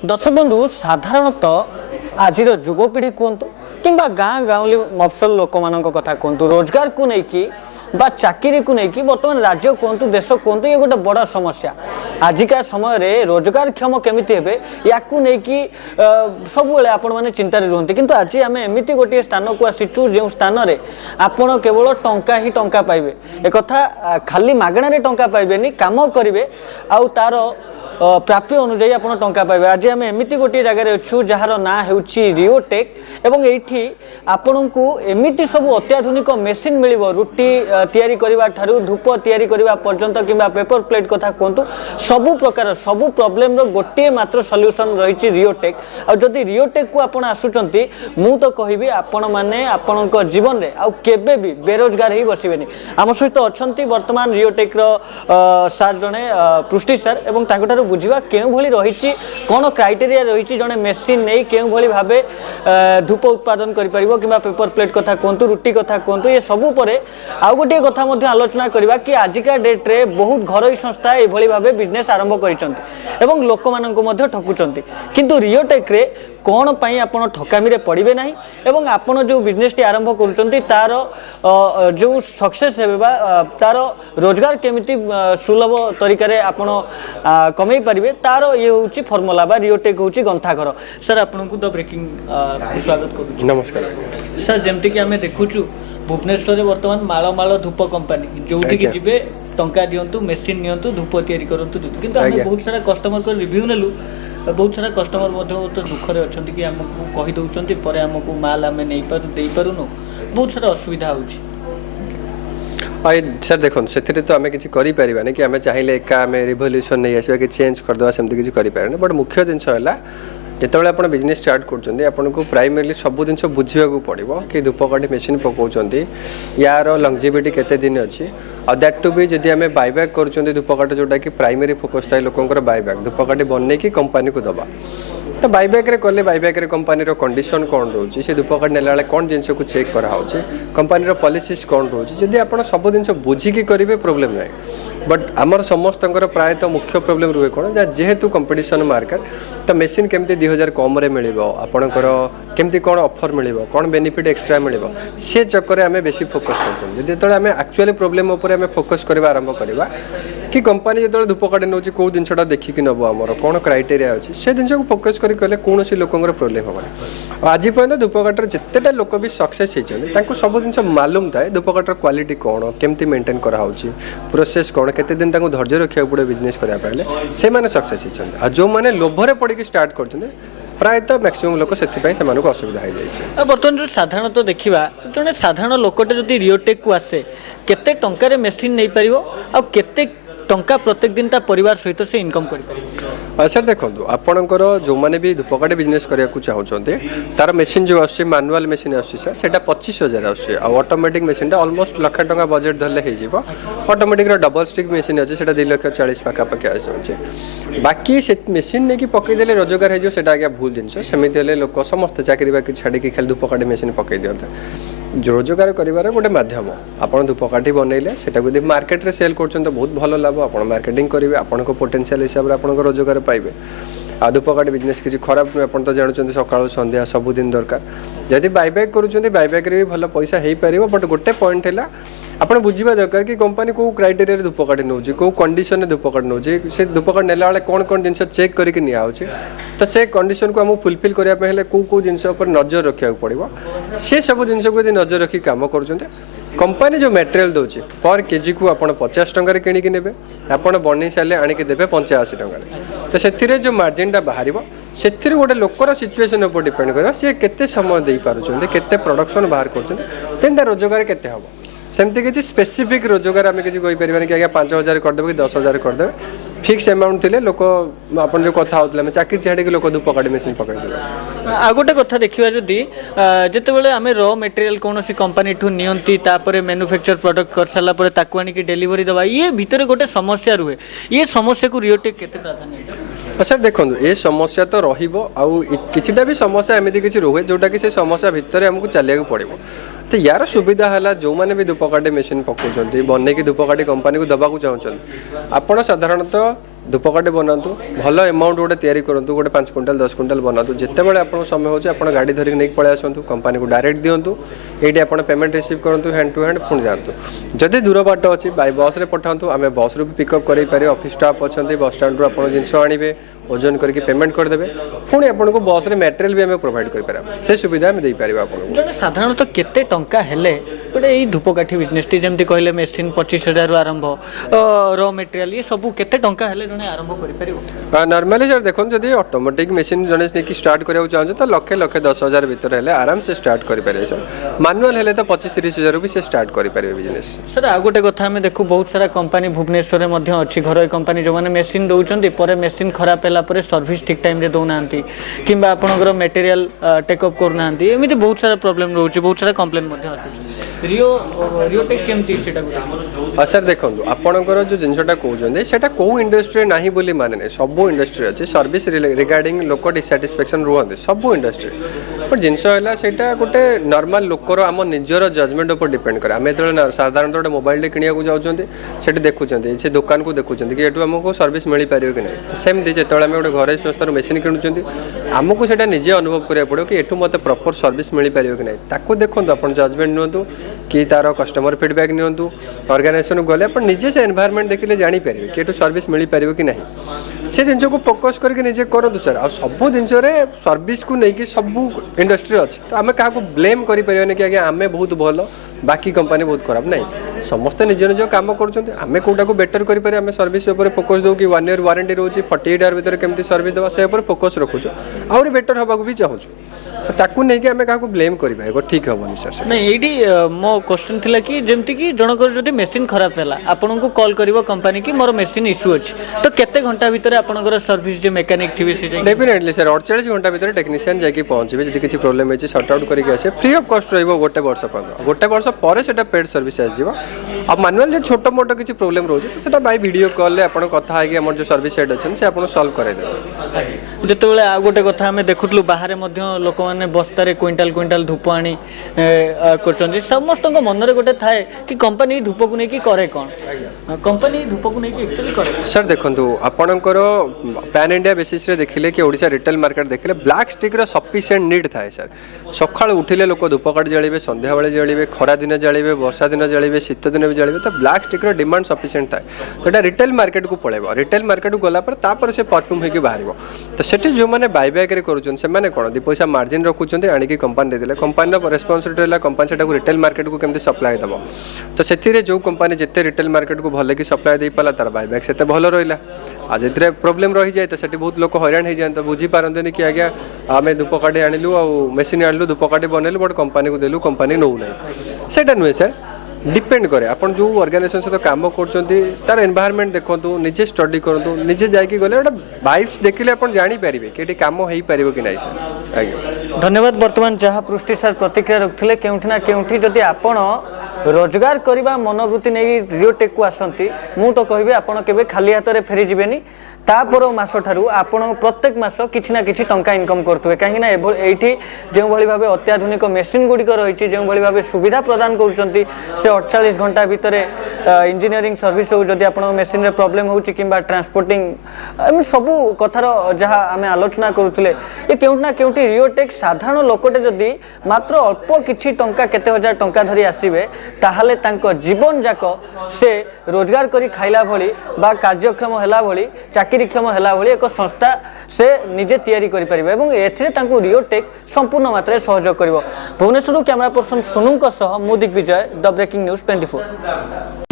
दर्शक बंधु साधारणतः आज युवपीढ़ी कहतु कि गाँ गाँवली मफसल लोक मान कथा कहतु रोजगार को लेकिन चाकरी को लेकिन बर्तमान राज्य कहतु देश कहतु ये गोटे बड़ समस्या आजिका समय रोजगार क्षम केमी हे या सब आपण मैंने चिंतार रुहति किंतु आज आम एमती गोटे स्थान को आसीचु जो स्थान में आपण केवल टंका ही टंका पाइबे एक कथा खाली मागणार टंका पाइबेनी काम करेंगे आउ तार प्राप्य अनुजाई आप टंका पाइबे। आज आम एमती गोटे जगार अच्छु जार ना हो रियोटेक एवं ये आपण को एमती सब अत्याधुनिक मेसीन मिल रुटी तैयारी करने ठारू धूप तैयारी करने पर्यंत कि पेपर प्लेट कथा कहतु सबु प्रकार सबु प्रॉब्लम रो गोटे मात्र सॉल्यूशन रही रियोटेक आदि रियोटेक को आपण आसुचंती मु तो कहबी आपण माने आपण जीवन रे आउ केबे भी बेरोजगार ही बसिबेनी। आम सहित अच्छी वर्तमान रियोटेक रो सार जने पृष्टि सार एवं तांको बुझा केउ भली रही कौन क्राइटेरिया रही जड़े मेसीन नहीं केउ भली भाबे धूप उत्पादन करि परिबो किबा पेपर प्लेट कथा कहतु रुटी कथा कहतु ये सबु परे आउ गोटे कथा मध्य आलोचना करबा कि आजिका डेट रे बहुत घरोई संस्था ए भली भाबे बिजनेस आरंभ करिसंती एवं लोक माननको मध्य ठकुचंती किंतु रियोटेक रे कौन पई आपण ठकामी रे पड़िबे नाही एवं आपण जो बिजनेस टी आरंभ करूचंती तार जो सक्सेस हेबा तार रोजगार केमिति सुलभ तरीका रे आपण कमे पारिबे तार ये होची फार्मूला बा रियोटेक होची गंथाघर। सर आपनको द ब्रेकिंग स्वागत करू। नमस्कार सर जेमति कि आमे देखुचु भुवनेश्वर रे वर्तमान माळ माळ धूप कंपनी जोठी कि जिबे टंका दियंतु मेसिन नियंतु धूप तयारी करंतु किंतु आमे बहुत सारा कस्टमर को रिव्यू नेलु बहुत सारा कस्टमर मध्य दुख रे अछंती कि हमकु कहि दउचंती परे हमकु माल आमे नै पारु देई पारुनु बहुत सारा असुविधा होची। सर देखो से तो आम किसी करें कि आम चाहिए एका आम रिवल्यूशन नहीं आसवा कि चेंज करदे सेमती किसी करें बट मुख्य जिनस जिते आप बिजनेस स्टार्ट कर प्राइमरली सब जिन बुझा पड़ो कि धूपकाठी मेसीन पकाउंट यार लंगजिविटी केते दिन अच्छी और दैट टू भी जदि आम बायबैक कर धूपकाठ जोटा कि प्राइमरी फोकस थाए लोकंर बायबैक धूपकाठी बनने की कंपनी को दबा तो बायबैक रे कले बायबैक रे कंपनी रो कंडीशन कौन रोचे से धूपकाठ नेला बेले कौन जिनस को चेक कराऊे कंपनी रो पॉलिसीज कौन रोचे जदि आप सब जिन बुझिकी करेंगे प्रोब्लेम ना बट आमर समस्त प्रायतः मुख्य प्रोब्लेम रुहे कौन जेहेतु कंपटीशन मार्केट तो मेसीन केमती 2000 कम मिल आपणकर केमती कौन ऑफर मिल कौन बेनिफिट एक्सट्रा मिल से चक्कर आम बेसी फोकस कर आम एक्चुअली प्रोब्लेम आम फोकस करवा आरंभ करवा कि कंपनी जो धूपकाठी नौ कौ जिनटा देखिकी नब आमर कौन क्राइटेरिया अच्छी से जिन को फोकस करें कौन लोकर प्रोब्लेम हम आज पर्यटन धूपकाठर जितेटा लोक भी सक्सेस होती सब जिन मालूम थाए धूपकाठर क्वालिटी कौन केमती मेंटेन कराऊँच प्रोसेस कौन केते दिन धैर्य रखा पड़े बिजनेस करने से मैंने सक्सेस होती जो मैंने लोभरे पड़ी स्टार्ट कर प्रायतः मैक्सिमम लोक से असुविधा हो जाए। बर्तमान जो साधारणतः देखा जड़े साधारण लोकटे जो रियोटेक को आसे केते टंकार मेसीन नहीं पारिबो आ केते टंका प्रत्येक दिन परिवार सहित से इनकम कर सर देखो आपणकर जो मैंने भी धूपकाठी बिजनेस करने को चाहते तार मेसीन जो आस मानुआल मेसीन आस सर से 25,000 आस ऑटोमेटिक मेसीन ऑलमोस्ट लाख टंका बजेट धरले हो ऑटोमेटिक डबल स्टिक मेसीन अच्छे से 2,40,000 पाखापाखि आसे बाकी से मेसीन नहीं पकईदे रोजगार हो आज्ञा भूल जिन सेमती लोक समस्त चाकरी बाकरी छाड़ी खाली धूपकाठी मेसीन पकई दिखते रोजगार कर गोटे मध्यम आप धूपकाठी बनइले से मार्केट रे सेल कर बहुत भल लाभ आप मार्केटिंग करेंगे आपण पोटेंशियल हिसाब से आप रोजगार पाइबे आ धूपकाठी बिजनेस किसी खराब नुहे आप तो जानते सकाळु संध्या सबुदिन दरकार जदि बायबैक करूँ बायबैक रे भी भल पैसा हो पार बट गोटे पॉइंट है आप बुझा दरकार कि कंपनी को क्राइटेरिया धूपकाठी नौ कौ कंडीशन धूपकाठी नौ से धूपकाठी नेला बेले कौन कौन जिन चेक करके निआउचे तो से कंडीशन को आमको फुलफिल करने कौ कौ जिन नजर रखा पड़ो से सब जिन को नजर रखी काम कर कंपनी जो मटेरियल दूसरी पर केजी को आप 50 टकर किणिकी ने आप बन सारे आणिकी देवे 85 टकर तो से जो मार्जिनटा बाहर से गोटे लोकर सिचुएसन उपर डिपेंड कर सी केते समय दे पार्टी केते प्रोडक्शन बाहर कर रोजगार केते हम सेमती किसी स्पेसिफिक रोजगार आम किसी कहीपर कि आज्ञा 5,000 करदे कि 10,000 करदे फिक्स अमाउंट थे लोक आप जो कथा होता चाकरी छाड़ी लोक धूपकाठी मेसीन पकईदे। आ गोटे कथा देखा जदि जितेबाला आम र मटेरियल कौन कंपानी ठू नियंती तापर मैन्युफैक्चर प्रोडक्ट कर सारा पर ताकू आनिकी डिलीवरी दवा ये भितर गोटे समस्या रुहे ये समस्या को रियोटेक केते प्राधान्य सर देखो ये समस्या तो रहा भी समस्या एमती किसी रुहे जोटा कि से समस्या भितर आमको चलिया पड़ो तो यार सुविधा है जो मैंने भी धूपकाठी मेसीन पकाउं बन धूपकाठी कंपनी को दबाक चाहते आप साधारणतः धूपकाठी बनातु भल एमाउंट गोटे तैयारी करूँ गोटे 5 क्विंटाल 10 क्विंटाल बनातु जिते बड़े आपको समय हो गाड़ी धरिक नहीं पलि आसतु कंपनी को डायरेक्ट दिंतु ये आप पेमेंट रिसीव करूँ हैंड टू हैंड पुणी जातु जदि दूर बाट अच्छी बाय बस रे पठातु आम बस रु पिकअप कर ऑफिस स्टाफ अच्छा बस स्टाण्ड आप जिन आने ओजन करके पेमेंट करदे पुणी आपको बस रे मटेरियल भी आम प्रोवाइड कर से सुविधा आम देपर आपको साधारणतः केते टंका हेले गोटे यही धूपकाठी बिजनेस टी जमती कहले मेसीन 25,000 आरंभ रॉ मटेरियल ये सब केते टंका हेले जने आरंभ करि परिबो नॉर्मली सर देखो जदि ऑटोमेटिक मशीन जने नेकी स्टार्ट करिया चाहू तो लक्षे लक्षे 10,000 भीतर हेले आराम से स्टार्ट करि पारे सर मैनुअल हेले तो 25-30,000 भी से स्टार्ट करि पारे बिजनेस सर आ गोटे कथा हमें देखु बहुत सारा कंपनी भुवनेश्वर में अच्छी घर कंपनी जो माने मेसीन दउचंती पर मेसीन खराब हैला पर सर्विस ठीक टाइम रे दउनांती किंबा आपनकर मटेरियल टेकअप करनांती एमिति बहुत सारा प्रॉब्लम रहउची बहुत सारा कंप्लेन मध्ये आसुची रियो टेक केमती सेटा को सर देखो आपणकर जो जिनसटा कहते सेटा कौ इंडस्ट्री नहीं बोली माने नहीं सब इंडस्ट्री अच्छे सर्विस रिगार्डिंग लोक डिसाटिस्फेक्शन रुहते सब इंडस्ट्री बट जिनस है सेटा गोटे नॉर्मल लोकर आम निजर जजमेंट उपर डिपेंड करे आम जो साधारणतः गोटे मोबाइल किणा जाऊँच से देखुं से दुकान को देखुं कि ये आमको सर्विस मिल पार कि नहीं सेमती जो आम गोटे घर संस्थार मेसीन किणुंट आमको से निजे अनुभव करा पड़ो कि एठू मत प्रॉपर सर्विस मिल पार कि नहीं ताको देखो आप जजमेंट नियंतु कि तार कस्टमर फीडबैक नियंतु ऑर्गेनाइजेशन गले आप निजे से एनवायरमेंट देखिले जानीपर कि एठू सर्विस मिल पार कि नहीं से जिन को फोकस करके निजे करूँ सर आ सब जिन सर्विस को लेकिन सब इंडस्ट्री अच्छी तो आम क्या ब्लेम करें कि आज्ञा आम बहुत भल बाकी कंपनी बहुत खराब नहीं समस्ते निज निज कम करें कौटा को बेटर करें आम सर्विस फोकस दो कि 1 ईयर वारंटी रोचे 48 आवर भर केमती सर्विस देवा से फोकस रखुच आहरी बेटर हवा भी चाहूँ तो ताकू नहीं कि आम क्या ब्लेम कर ठीक हेनी सर नहीं ये मो क्वेश्चन थिला कि जेमती कि जनकर जदि मेसीन खराब हैला आपन को कॉल करिवो कंपनी कि मोर मेसीन इश्यू अछि तो केते घंटा भीतर आपनकर सर्विस जे मैकेनिक थिबे से जाय डेफिनेटली सर 48 घंटा भीतर टेक्नीशियन जाके पहुंचबे जदि किसी प्रॉब्लम है सॉर्ट आउट करके आसे फ्री ऑफ कॉस्ट रहइबो गोटे वर्ष पर्यंत गोटे वर्ष पर सेटा पेड सर्विस आस जीवो अब मैनुअल जे छोटो मोटो किसी प्रॉब्लम रोचे तो सेटा बाय वीडियो कॉल ले आपन कथा है कि हमर जो सर्विस हेड अछि से आपन सॉल्व करे देबे जेतेबेले आ गोटे कथा हमें देखुतलु बाहर मध्य लोक माने बस्तारे क्विंटाल क्विंटाल धूप आनी करछन समस्त मन रे गोटे थाए कि कंपनी धूप को नहीं करे कौन कंपनी धूप को नहीं एक्चुअली करे सर देखो आपणकर पैन इंडिया बेसिस रे देखिले कि ओडिशा रिटेल मार्केट देखिले ब्लैक स्टिक रो सफिशिएंट नीड थाए सर सकाळ उठिले लोक धूपकाठ जळिबे संध्या बेले जळिबे खरा दिन जळिबे वर्षा दिन जळिबे शीत दिन भी जळिबे तो ब्लैक स्टिक रो डिमांड सफिशिएंट थाए तो एटा रिटेल मार्केट को पळेबो रिटेल मार्केट को गला पर तापर से परफ्यूम होके बाहरिबो तो सेठी जो माने बाय बैक रे करूछन से माने कोन दि पैसा मार्जिन रखुछन आनी कि कंपनी दे देले कंपनी रो रिस्पांसिबिलिटी रहला कंपनी सेटा को रिटेल मार्केट को केमते सप्लाई दबो तो से जो कंपनी जिते रिटेल मार्केट को भले कि सप्लाई दे पाला तार बायबैक से भल रहा आज जितने प्रोब्लेम रही जाए तो सेठी बहुत लोग हैरान हो जाए तो बुझी पारंतनी कि आज्ञा आम धूपकाठी आणलु आ मेसीन आणलु धूपकाठी बनैलु बट कंपनी को देलु कंपनी नौ ना सेटा नुहे सर डिपेंड करे आपन जो ऑर्गेनाइजेशन सहित काम करछंती तार एनवायरनमेंट देखंतु निजे स्टडी करंतु निजे जाइकी गले ओटा वाइब्स देखिले आपन जानि पारिबे कि एटी काम हेई पारिबो कि नै सर आज्ञा धन्यवाद वर्तमान जहाँ पृष्टि सर प्रतिक्रिया रखुले केउठी ना केउठी जदि आपण रोजगार करबा मनोवृत्ति नहीं रियोटेक को आसंती मु तो कहबे आपण केबे खाली हाथ रे फेरी जिबेनी तापर मास ठारू आपण प्रत्येक मास किछि ना किछि टंका इनकम करथुवे काहे ना एठी जेउ भली भाबे अत्याधुनिक मेसिन गुडी को रहिछि जेउ भली भाबे सुविधा प्रदान करछंती से 48 घंटा भीतर इंजीनियरिंग सर्विस हो जदि आपण मेसिन रे प्रॉब्लम होउछि किबा ट्रांसपोर्टिंग एम सब कथार जहाँ आम आलोचना करुले ये केउठी ना केउठी रियोटेक साधारण लोकटे जदि मात्र अल्प किछि टंका केते हजार टंका धरी आसीबे ताहाले तांको जीवन जाक से रोजगार करी खाइला भली बा कार्यक्षम हैला भली चाकरीक्षम हैला भली एक संस्था से निजे तैयारी करि परिबे एवं एथिरे तांको रियोटेक संपूर्ण मात्रा सहयोग करिवो भुवनेश्वर कैमरा पर्सन सोनुंक सह मु दिग्विजय द ब्रेकिंग न्यूज 24।